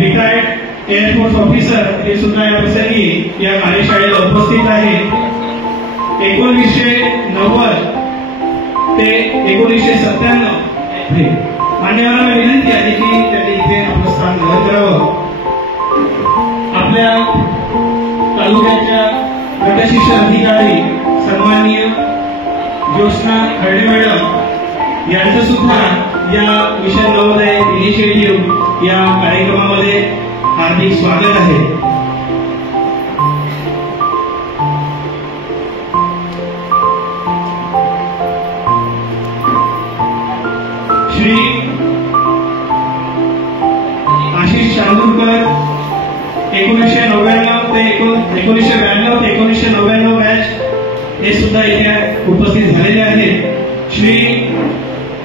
Retired air force officer हे सुद्धा या प्रसंगी या कार्यशाळेला उपस्थित आहेत. 1990 ते 1997 मान्यवरांना विनंती आहे की त्यांनी इथे आपलं स्थान ग्रहण करावं. आपल्या तालुक्याच्या गटशिक्षण अधिकारी सन्माननीय ज्योत्स्ना खर्डे मॅडम यांचं सुद्धा या मिशन नवोदय इनिशिएटिव्ह या कार्यक्रमामध्ये हार्दिक स्वागत आहे. श्री आशिष चांदूरकर 1992 ते 1999 बॅच हे सुद्धा इथे उपस्थित झालेले आहेत. श्री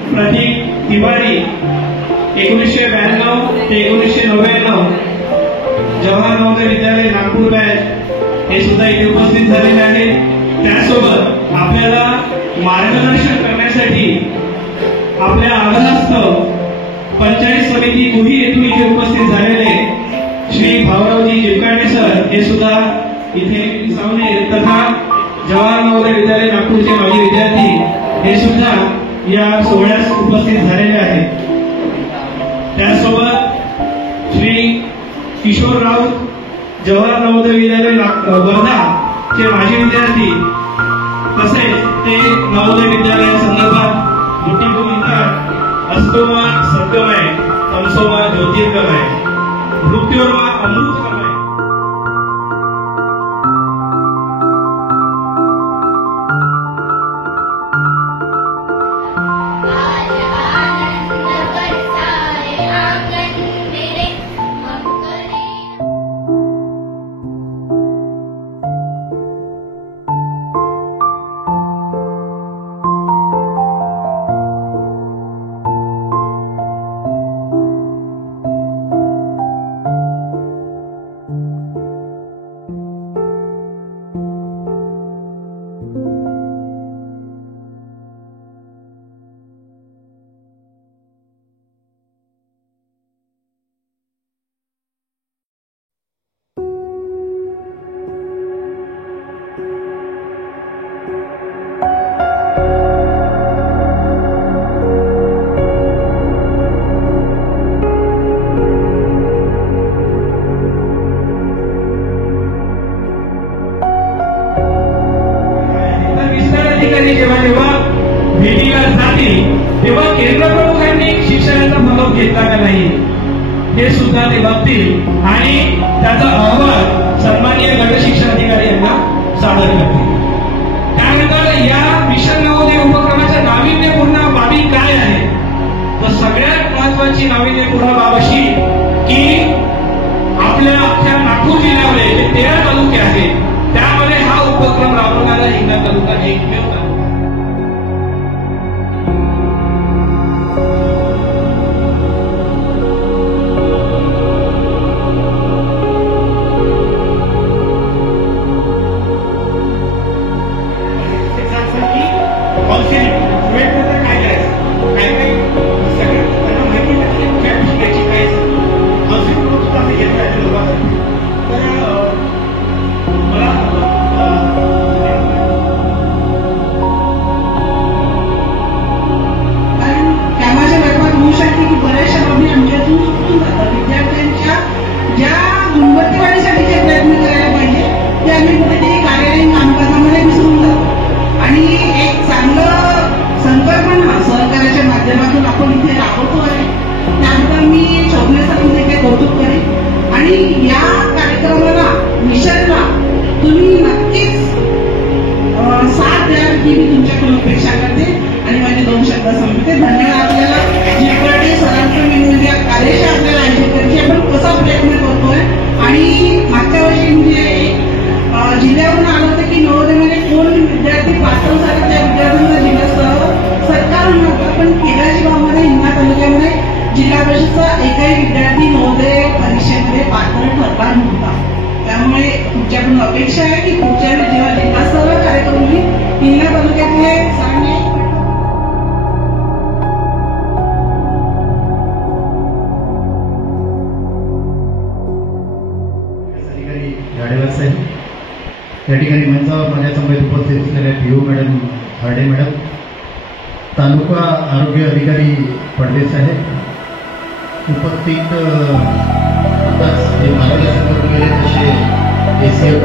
प्रतीक तिवारी 1992 ते 1999 जवाहर नवोदय विद्यालय नागपूर बॅच हे सुद्धा इथे उपस्थित झालेले आहेत. त्यासोबत आपल्याला मार्गदर्शन करण्यासाठी आपल्या आग्रहास्तव पंचायत समिती कुही येथून इथे उपस्थित झालेले श्री भाऊरावजी जिवकाटे सर हे सुद्धा इथे सावनेर तथा जवाहर नवोदय विद्यालय नागपूरचे माजी विद्यार्थी हे सुद्धा या सोहळ्यास उपस्थित झालेले आहेत. त्यासोबत श्री किशोर राऊत जवाहर नवोदय विद्यालय वर्धा चे माजी विद्यार्थी तसेच ते नवोदय विद्यालय संदर्भात मोठी भूमिका अस्तोमा सत्यमय तमसोमा ज्योतिर्गमय मृत्योर्मा अमृतमय जेव्हा भेटीला जातील तेव्हा केंद्र प्रमुखांनी शिक्षणाचा फलक घेतला का नाही हे सुद्धा ते बघतील आणि त्याचा अहवाल सन्माननीय गट शिक्षण अधिकारी यांना सादर करतील. त्यानंतर या मिशन नवोदय उपक्रमाच्या नाविन्यपूर्ण बाबी काय आहे तर सगळ्यात महत्वाची नाविन्यपूर्ण बाब अशी की आपल्या अख्ख्या नागपूर जिल्ह्यामध्ये जे 13 तालुके आहेत त्यामध्ये हा उपक्रम राबवणारा हिंगणा तालुका एकमेव तालुका. जिल्हा परिषदचा एकही विद्यार्थी नवोदय परीक्षेमध्ये पात्र ठरला नव्हता. त्यामुळे तुमच्याकडून अपेक्षा आहे की पुढच्या वेळी जेव्हा जिल्हास्तरीय कार्यक्रम होईल हिंगणा तालुक्यातले सरांनी या ठिकाणी मंचावर माझ्या समोर उपस्थित असलेल्या पीओ मॅडम हार्डे मॅडम, तालुका आरोग्य अधिकारी पडवे साहेब, उपस्थित आताच जे मार्गदर्शन करून गेले तसे ACF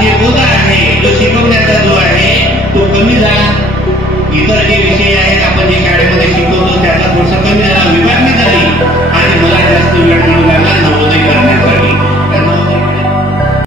जे बोध आहे, जो शिकवण्याचा जो आहे तो कमी झाला. इतर जे विषय आहेत आपण जे शाळेमध्ये शिकवतो त्याचा थोडासा कमी झाला, विभागणी झाली.